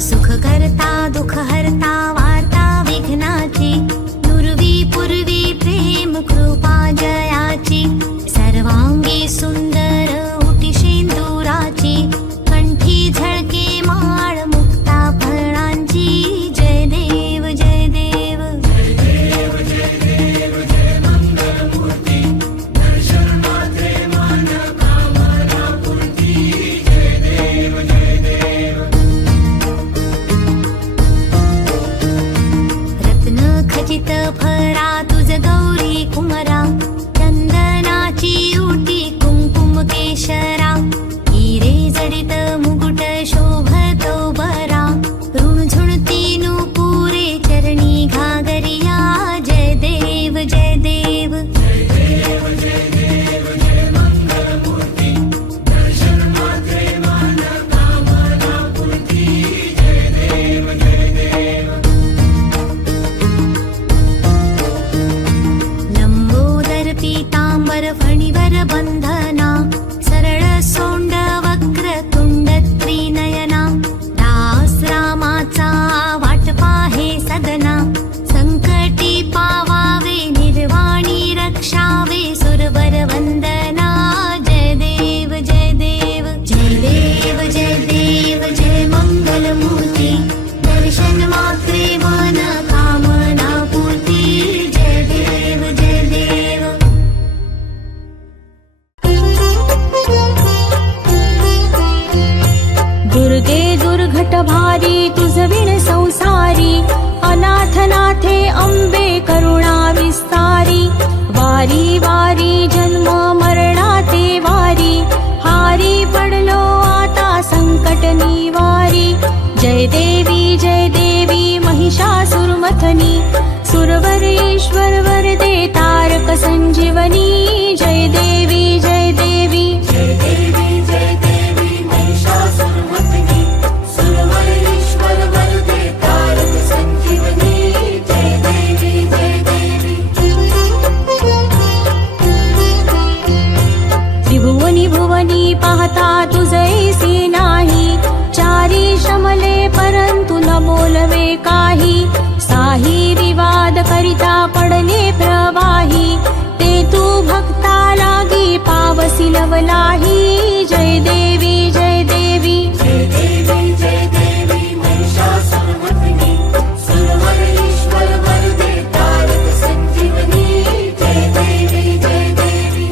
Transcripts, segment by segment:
सुख करता दुःख हरता वार्ता विघ्नाची, दुर्वी पूर्वी प्रेम कृपा जयाची, सर्वांगी सुंदर उटी शेंदुराची, कंठी झळके माळ मुक्ता फळांची, जय देव जय देव जय देव जय देव जय मंगलमूर्ती, दर्शन मात्रे मन कामना पूर्ती, जय देव जय देव. रत्न खचित फरा तुझ गौरी कुमरा, चंदनाची उटी कुंकुम केशरा, हिरे जडित मुकुट शोभतो बरा, ऋणझुणती नुपुरे चरणी घागरिया, जय देव जय देव जय देव जय देव जय मंगलमूर्ती, दर्शन मात्रे मन कामना पूर्ती, जय देव जय देव. लंबोदर पीतांबर फणीवर बंधना, सरळ सोंड वक्र तुंड त्रिनयना, दास रामाचा वाट पाहे सदना, संकटी पावावे निर्वाणी रक्षावे सुरवर वंदना, जय देव जय देव जय देव जय देव जय मंगलमूर्ती, दर्शन मात्रे मन कामना पूर्ती, जय देव जय देव. दुर्गे दुर्घट भारी तुझ विण संसारी, अनाथनाथे अंबे करुणा विस्तारी, वारी वारी जन्म मरणाते वारी, हारी पडलो आता संकट निवारी, जय देवी महिषासुरमथनी, सुरवर ईश्वर वरदे तारक संजीवनी, जय देवी जय देवी जय देवी जय देवी महिषासुरमथनी, सुरवर ईश्वर वरदे तारक संजीवनी, जय देवी जय देवी. त्रिभुवनी भुवनी पाहता तुझैसी नाही, चारी श्रमले परंतु न बोलवे काही, साही विवाद करिता पडले प्रवाही, ते तू भक्ता लागी पावसी लवलाही, जय देवी जय देवी जय देवी जय देवी महिषासुरमथनी, सुरवर ईश्वर वरदे तारक संजीवनी, जय देवी जय देवी.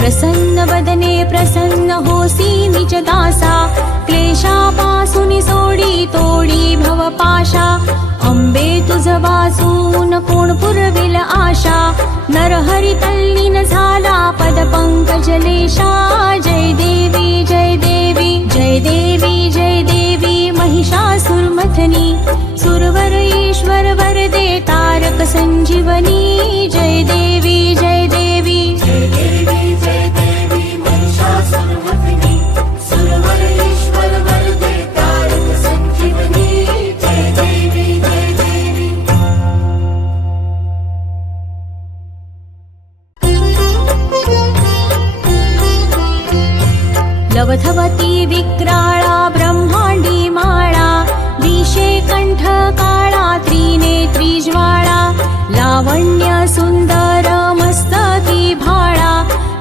प्रसन्न वदने प्रसन्न होसी निज दासा, क्लेशापासून सोडी तोडी भवपाशा, अंबे तुझ वाचून कोण पुरविल आशा, नरहरी तल्लीन झाला पद पंकजलेशा, जय देवी जय देवी जय देवी जय देवी महिषासुरमथनी, सुरवर ईश्वर वरदे तारक संजीवनी, जय देवी जय देवी जय देवी जय देवी महिषासुरमथनी, सुरवर ईश्वर वरदे तारक संजीवनी, जय देवी जय देवी. लवथवती विक्राळा ब्रह्मांडी माळा, दिशे कंठ काळा त्रिनेत्री ज्वाळा, लावण्य सुंदर मस्तकी भाळा,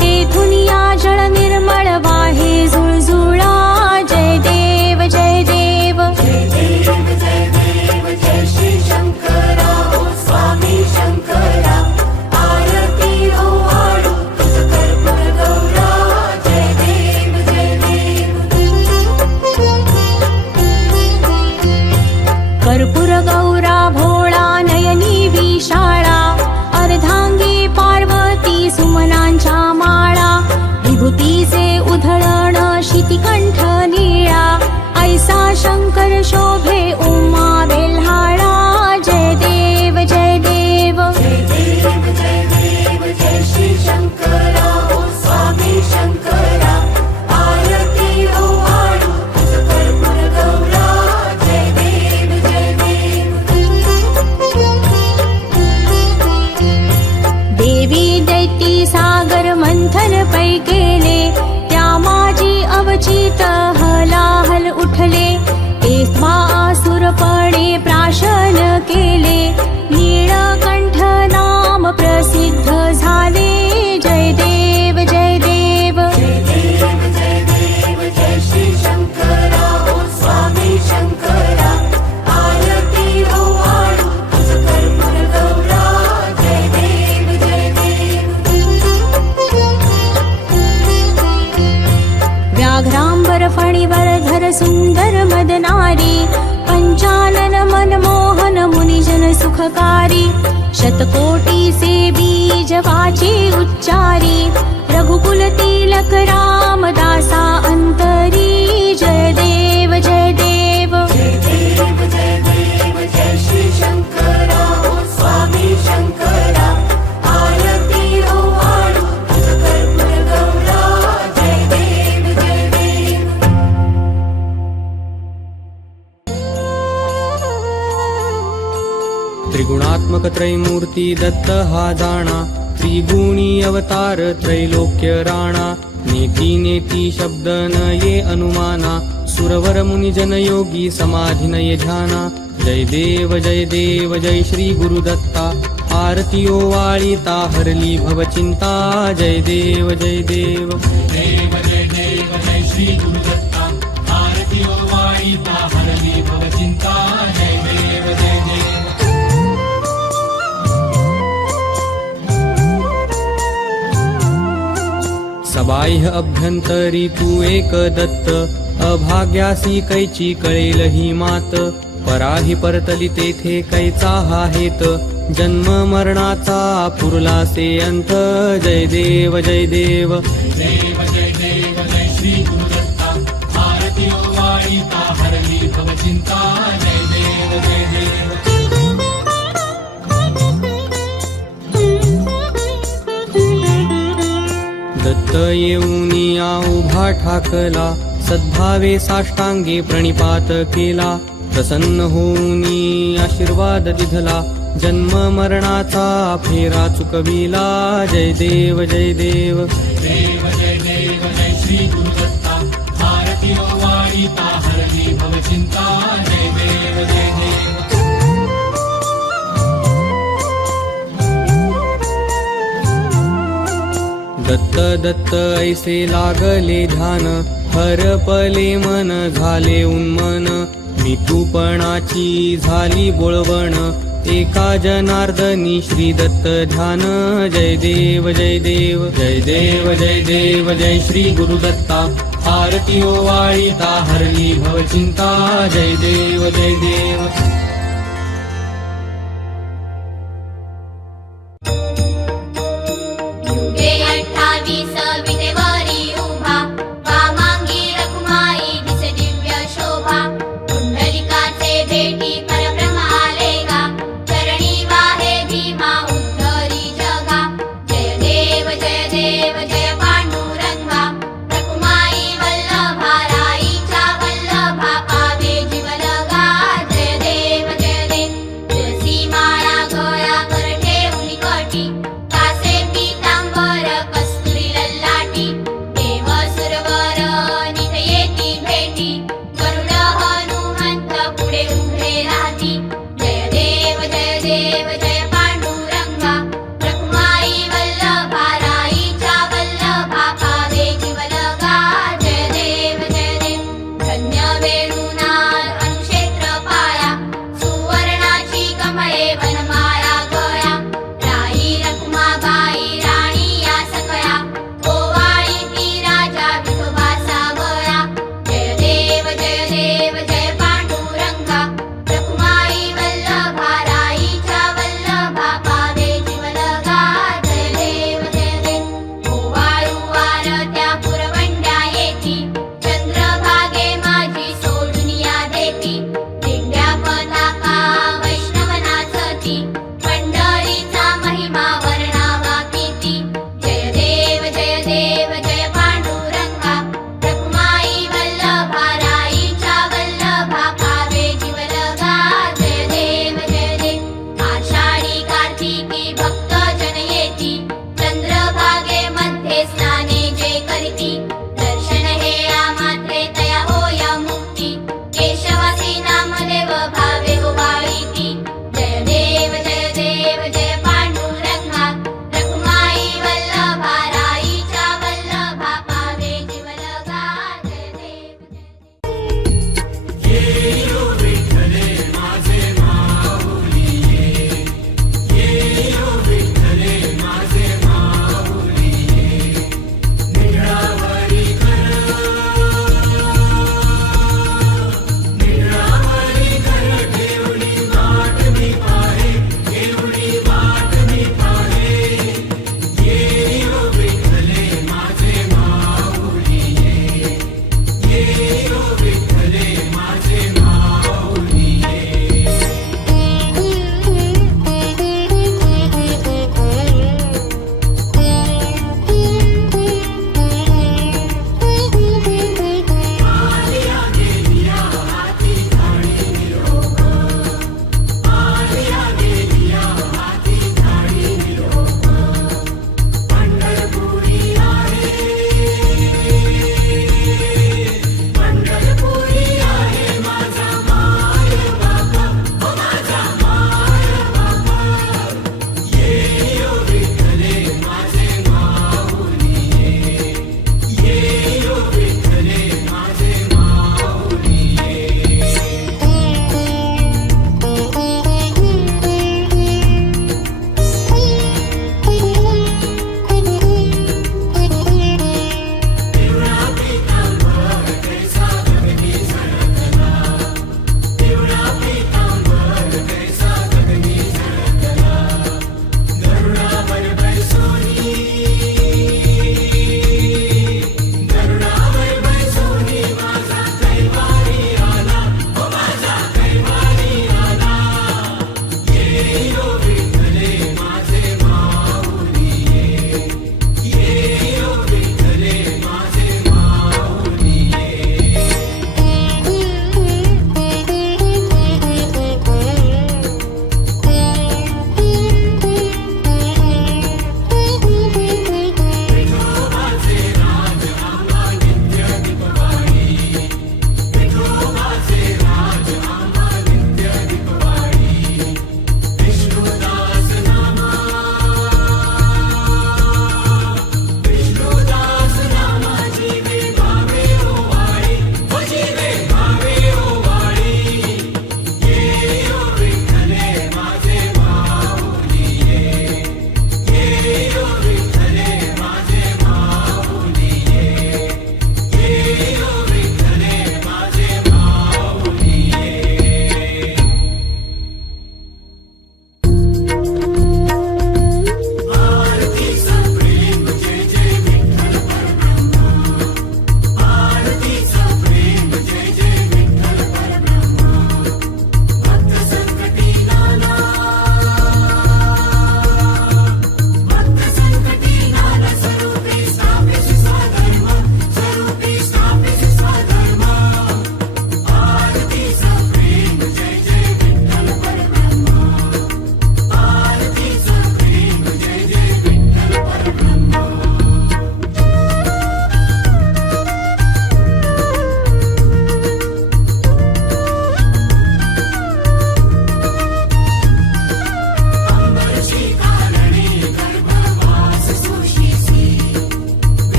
तेथून या जळ निर्मळ वाहे झुळझुळा, जय देव जय देव जय देव जय देव जय श्री शंकरा, ओ स्वामी शंकरा, आरती ओवाळू तुझ कर्पूर गौरा, जय देव जय देव. कर्पूर गौरा भोळा नयनी विशाळा, अर्धांगी पार्वती सुमनांच्या माळा, विभूतीचे उधळण शितिकंठ निळा, ऐसा शंकर शोभे उमा बेल्हाळा, जय देव जय देव जय देव जय देव जय श्री शंकरा, ओ स्वामी शंकरा, आरती ओवाळू तुझ कर्पूर गौरा, जय देव जय देव. देवी दैती सागर मंथन पै केले, त्या माझी चित हलाहल उठले, तेव्हा आसुरपणे प्राशन केले. नीळकंठ नाम प्रसिद्ध झाले. जय देव जय देव. जय देव जय देव जय श्री शंकरा ओ स्वामी शंकरा. आरती ओवाळू तुझ कर्पूर गौरा. जय देव जय देव. व्याघ्रांबर फणीवर धर सुंदर मदनारी, पंचानन मनमोहन मुनिजन सुखकारी. शतकोटी से बीज वाचे उच्चारी, रघुकुल तिलक रामदासा अंतरी. जय देव जय देव. जय देव जय देव जय श्री शंकरा ओ स्वामी शंकरा. आरती ओवाळू तुझ कर्पूर गौरा. जय देव जय देव. त्रिगुणात्मक त्रैमूर्ती दत्त हा जाणा. त्रिगुणी अवतार त्रैलोक्य राणा. नेती नेती शब्द न ये अनुमाना. सुरवर मुनिजन योगी समाधी नये ध्याना. जय देव जय श्री गुरुदत्ता. आरती ओवाळीता हरली भवचिंता. जय देव जय देव. जय श्री गुरुदत्ता. आरती ओवाळीता हरली भवचिंता. जय देव जय देव. सबाह्य अभ्यंतरी तू एक दत्त. अभाग्यासी कैची कळेल ही मात. पराही परतली तेथे कैचा हा हेत. जन्म मरणाचा पुरलासे अंत. जय देव जय देव. जय श्री गुरुदत्ता. आरती ओवाळीता हरली भवचिंता. जय देव जय देव. दत्त येऊनिया उभा ठाकला. सद्भावे साष्टांगे प्रणिपात केला. प्रसन्न होऊनी आशीर्वाद दिधला. जन्म मरणाचा फेरा चुकविला. जय देव जय देव. जय श्री गुरुदत्ता. आरती ओवाळीता हरली भवचिंता. जय देव जय देव. दत्त दत्त ऐसे लागले ध्यान. हरपले मन झाले उन्मन. मिठूपणाची झाली बोळवण. एका जनार्दनी श्री दत्त ध्यान. जय देव जय देव. जय श्री गुरुदत्ता. आरती ओवाळीता हरली भवचिंता. जय देव जय देव. युगे 28 विटेवरी उभा. वामांगी रखुमाई दिसे दिव्य शोभा. कुंडलिकाचे भेटी परब्रह्म आले गा. चरणी वाहे भीमा उद्धरी जगा. जय देव जय पांडुरंगा. रखुमाई वल्लभा राईच्या वल्लभा पावे जीवलगा. जय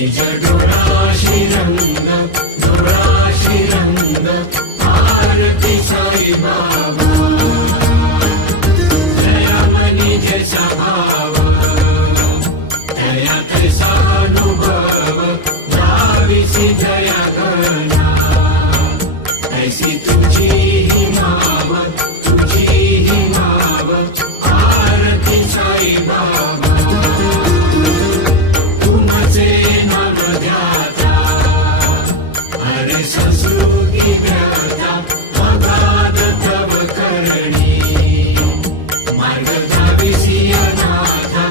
निज डोळाशी रंग डोळाशी रंग आरती साई बाबा जया मनी जैसा भाव दया तैसा अनुभव जावीसी जया गणा ऐसी तुझी ही नाव आरती साई बाबा तुमचे नाम ध्याता हरे संस्कृती ज्ञाता अगाध तव करणी मार्ग जावीसी अनाथा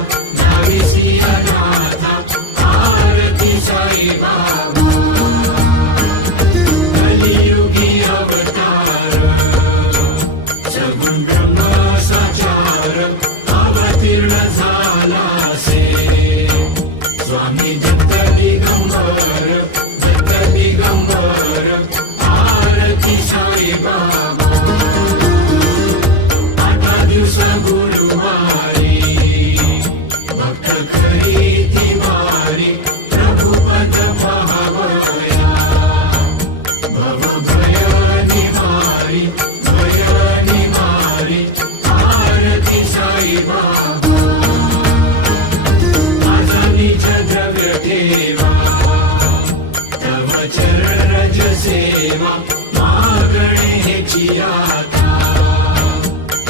आरती साई बाबा कलियुगी अवतार सगुण ब्रह्म साचार अवतीर्ण झाला से स्वामी दत्त दिगंबर आरती साई बाबा 8 दिवस गुरुवारी भक्त खरी ती वारी प्रभुपद पावया भय निवारी आरती साई बाबा माझा निज द्रव्य ठेवा तव चरण रज सेवा मागणे हेची आता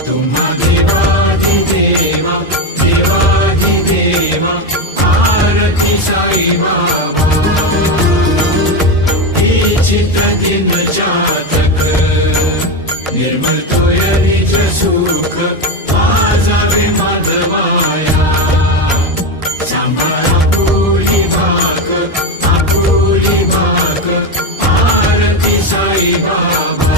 तुम्हा देवाधिदेवा आरती साई बाबा ही चित्त दिन चातक निर्मल तोय निज सुख पाजावे माधवाया सांभाळा आपुली भाक आरती साई बाबा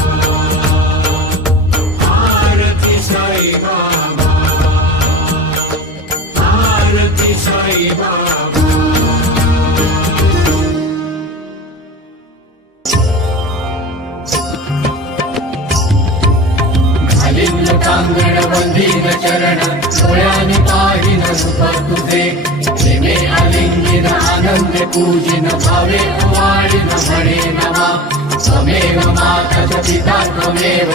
आरती साई बाबा आरती साई बाबा कांगण वंदीन चरण डोळ्याने पाहिन रूप तुझे प्रेमे आलिंगिन आनंद पूजिन भावे ओवाळीन म्हणे नवा त्वमेव माता च पिता त्वमेव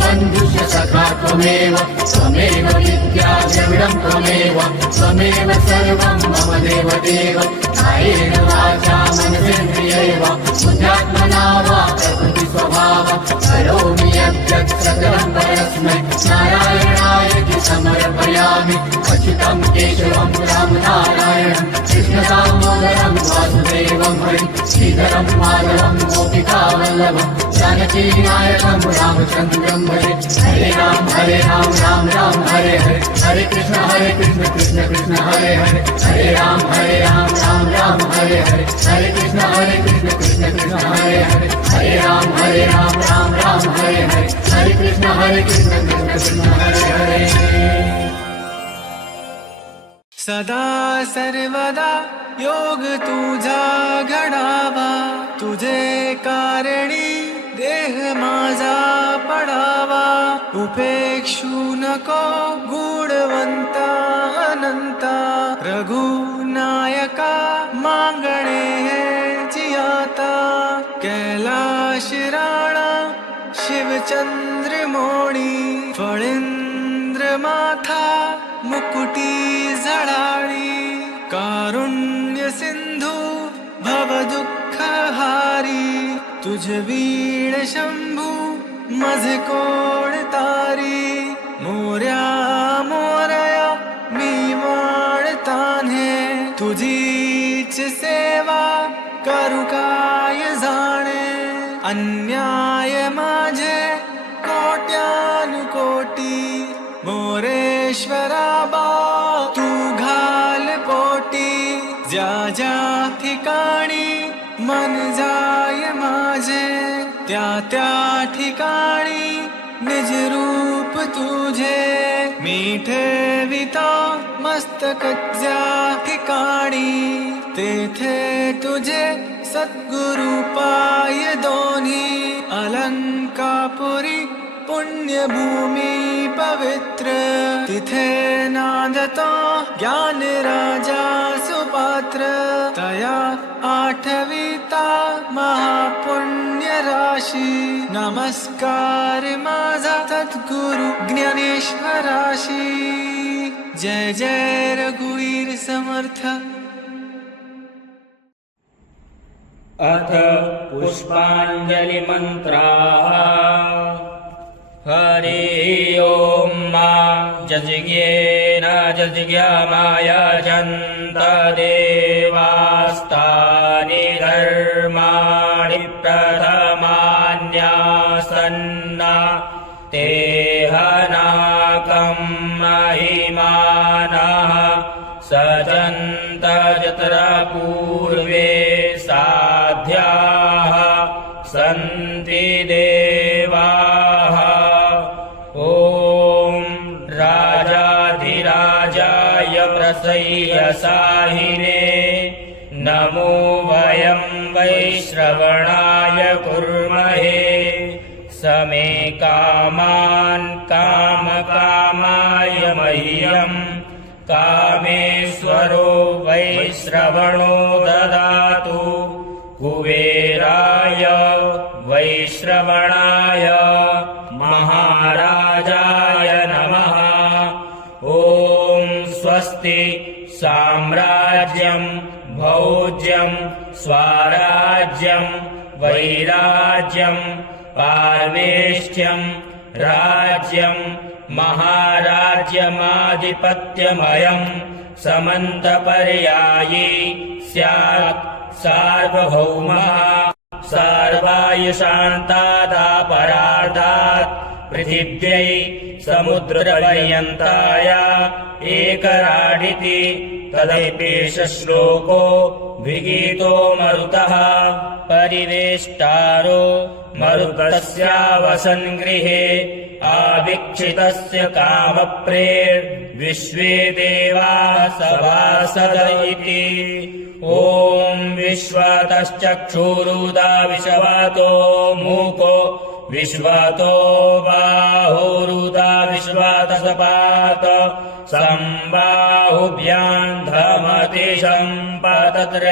बन्धुश्च सखा त्वमेव विद्या द्रविडं त्वमेव सर्वं मम देव कायेन वाचा मनसेन्द्रियैव बुद्ध्यात्मना वा प्रकृति स्वभाव करोमि यद्यत् सकलं परस्मै नारायणाय समर्पयामि अच्युतं केशवं रामनारायणं कृष्णदामोदरं वासुदेवं हरिं श्रीधरं माधवं गोपिकावल्लभं जानकीनायकं रामचन्द्रं भजे हरे राम राम हरे हरे हरे कृष्ण कृष्ण कृष्ण हरे हरे राम राम हरे हरे हरे कृष्ण कृष्ण कृष्ण हरे हरे राम राम हरे हरे हरे कृष्ण कृष्ण कृष्ण हरे हरे सदा सर्वदा योग तुझा घडावा तुझे कारणी देह माझा पडावा उपेक्षू नको गुणवंता अनंता रघुनायका मागणे जियाता कैलाश राणा शिवचंद्र मोणी फळींद्र माथा मुकुटी झळाळी कारुण्य सिंधू भव दुःख हारी तुझ वीण शंभू माझे कोण तारी मोरया मी वाळताने तुझीच सेवा करू काय जाणे अन्याय माझे कोट्यानुकोटी मोरेश्वरा बा तू घाल पोटी ज्या ठिकाणी मन जाय माझे त्या ठिकाणी निज रूप तुझे मी ठेविता मस्तक ज्या ठिकाणी तेथे तुझे सद्गुरु पाय दोन्ही अलंकापुरी पुण्यभूमि पवित्र तिथे नादतो ज्ञान राजा सुपात्र तया आठविता महापुण्य राशी नमस्कार माझा सद्गुरु ज्ञानेश्वराशी जय जय रघुवीर समर्थ। अथ पुष्पाञ्जलिमन्त्राः हरि ओं मा जज्ञेन जज्ञामायजन्त देवास्तानि धर्माणि प्रथमान्यासन्ना ते हनाकं महिमानः सजन्त जत्र पूर्वे साध्याः सन्ति देवाः। ॐ राजाधिराजाय प्रसह्यसाहिने नमो वयं वैश्रवणाय कुर्महे समे कामान् कामकामाय मह्यम् कामेश्वरो वैश्रवणो ददातु कुबेराय वैश्रवणाय महाराजाय नमः। ॐ स्वस्ति साम्राज्यं भोज्यं स्वाराज्यं वैराज्यं पार्वेष्ट्यं राज्यं महाराज्यमाधिपत्यमयं समन्तपर्यायी स्यात् सार्वभौमः सर्वायुषान्तादापरार्धात् पृथिव्यै समुद्रपर्यन्ताय एकराडिति तदैपेष श्लोको विगीतो मरुतः परिवेष्टारो मरुतस्यावसन्गृहे आवीक्षितस्य कामप्रेर्विश्वे देवाः सभासद इति। ॐ विश्वतश्चक्षुरुदा विश्वतो मूको विश्वतो बाहुरुदा विश्वतसपात सम्बाहुभ्याम् धमति सम्पतत्रैर्याव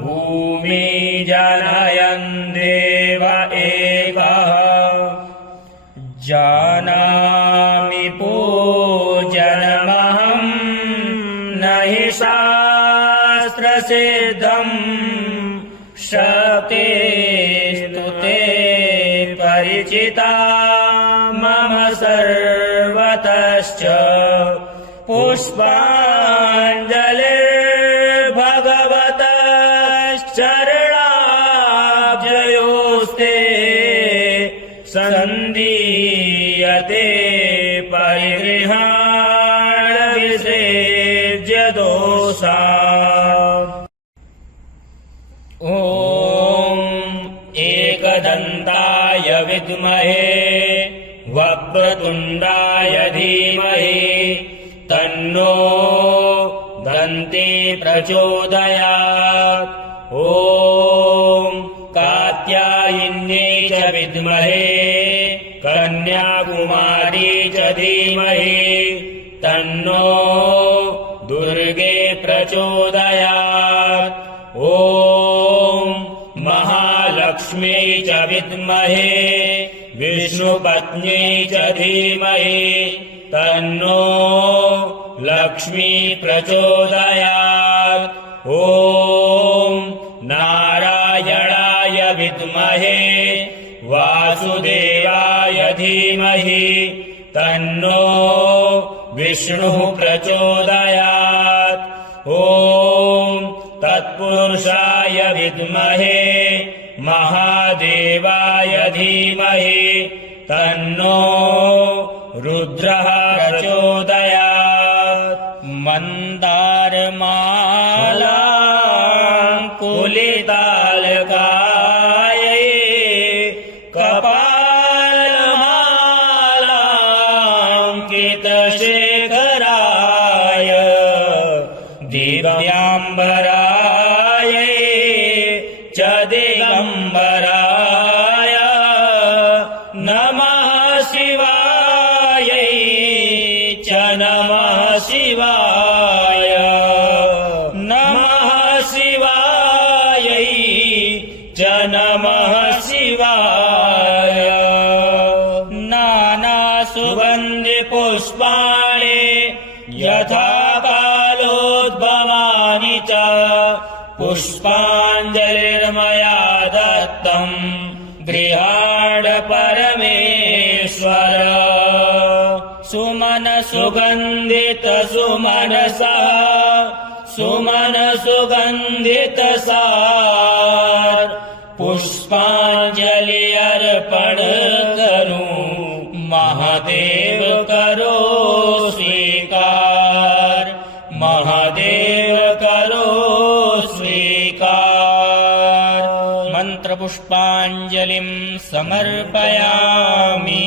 भूमि जनयन् देव एकः। जानामि पूजनमहं न हि शास्त्रसिद्धम् शक्तिस्तु ते परिचिता मम सर्वतश्च पुष्पाञ्जलिर्भगवतश्चरणाब्जयोस्ते सन्दीयते परिगृहाणविसेव्य दोषा। ॐ एकदन्ताय विद्महे वक्रतुण्डाय धीमहि तन्नो दन्ती प्रचोदयात्। ॐ कात्यायिन्यै च विद्महे कन्याकुमारी च धीमहि तन्नो दुर्गे प्रचोदयात्। ॐ महालक्ष्म्यै च विद्महे विष्णुपत्न्यै च धीमहि तन्नो लक्ष्मी प्रचोदयात्। ॐ नारायणाय विद्महे वासुदेवाय धीमहि तन्नो विष्णुः प्रचोदयात्। ॐ तत्पुरुषाय विद्महे महादेवाय धीमहि तन्नो रुद्रः प्रचोदयात्। मन्दारमालाङ्कुलितालकायै कपालमालाङ्कितशेखराय दिव्याम्बरायै च दिगम्बराय शिवायै च नमः शिवाय नानासुगन्धिपुष्पाणि यथा कालोद्भवानि च पुष्पाञ्जलिर्मया दत्तम् गृहाण परमेश्वर सुमनसुगन्धितसुमनसः सुमनसुगन्धितसार पुष्पाञ्जलि अर्पण करूं महादेव करो स्वीकार महादेव करो स्वीकार मंत्रपुष्पाञ्जलिं समर्पयामि।